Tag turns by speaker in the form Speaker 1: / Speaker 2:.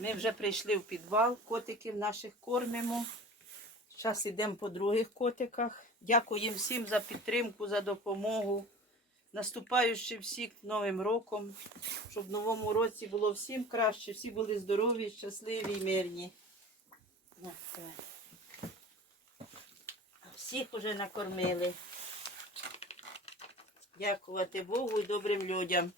Speaker 1: Ми вже прийшли в підвал, котиків наших кормимо. Зараз йдемо по других котиках. Дякуємо всім за підтримку, за допомогу. Наступаючи всіх Новим роком, щоб в новому році було всім краще, всі були здорові, щасливі і мирні. Ну, На. Всіх уже накормили. Дякувати Богу і добрим людям.